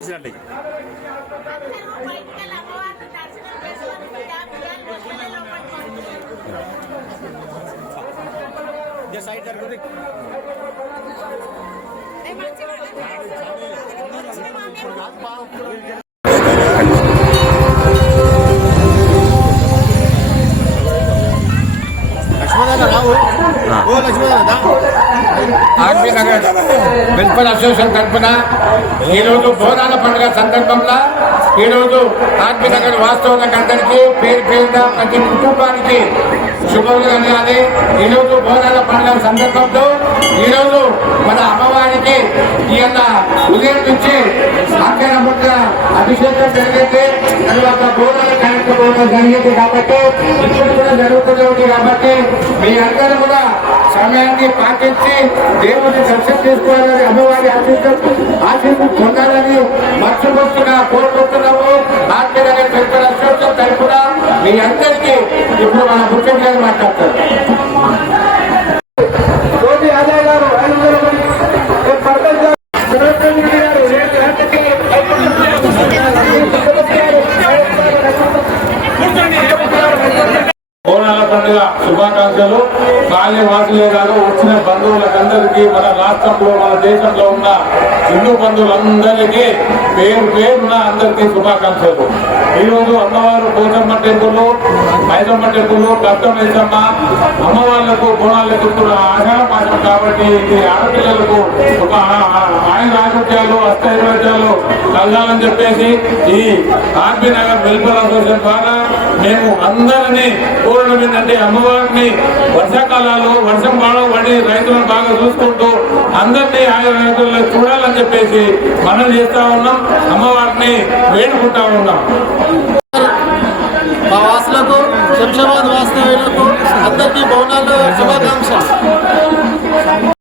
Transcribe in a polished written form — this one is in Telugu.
Side RB Nagar welfare association తరఫున ఈరోజు బోనాల పండుగ సందర్భంలో ఈరోజు ఆర్బీ నగర్ వాస్తవానికి అందరికీ పేరు పేరుగా ప్రతి కుటుంబానికి శుభములు కలగాలి. ఈరోజు బోనాల పండుగ సందర్భంలో ఈరోజు మన అమ్మవారికి ఈయన ఉదయం నుంచి ఆఖ్యానముగా అభిషేకం జరిగింది. తర్వాత బోనాల కార్యక్రమం జరిగింది కాబట్టి ఇప్పుడు కూడా జరుగుతూనే ఉంది. కాబట్టి మీ అందరూ కూడా సమయాన్ని పాటించి దేవుని దర్శనం చేసుకోవాలని అమ్మవారి ఆశీస్సు పొందాలని మర్చిపోతున్నా కోరుకుంటున్నాము. ఆర్కే నగర్ వెల్ఫేర్ అసోసియేషన్ తరఫున మీ అందరికీ ఇప్పుడు మన ముఖ్యం గారు మాట్లాడతారు. బోనాల పండుగ శుభాకాంక్షలు. కాళీ వాసులే కాదు వచ్చిన బంధువులకందరికీ, మన రాష్ట్రంలో మన దేశంలో ఉన్న హిందూ బంధువులందరికీ పేరు పేరున అందరికీ శుభాకాంక్షలు. ఈరోజు అమ్మవారు పోచమ్మ టెంపుల్, మైసమ్మ టెంపుల్, కష్టమైసమ్మ అమ్మవార్లకు బోనాలు ఎత్తుకున్న ఆషాఢ మాసం కాబట్టి ఇది ఆడపిల్లలకు ఒక ఆయన ఆరోగ్యాలు అష్టైరోగ్యాలు కలగాలని చెప్పేసి ఈ ఆర్బీ నగర్ వెల్ఫేర్ అసోసియేషన్ ద్వారా మేము అందరినీ కోరడం ఏంటంటే అమ్మవారిని వర్షాకాలాలు వర్షం బాగా పడి రైతులను బాగా చూసుకుంటూ అందరినీ ఆయన రైతులను చూడాలని చెప్పేసి మనం చేస్తా ఉన్నాం. అమ్మవారిని వేడుకుంటా ఉన్నాం. మా వాసులకు శంషాబాద్ వాస్తవ్యులకు అందరికీ బోనాలు శుభాకాంక్షలు.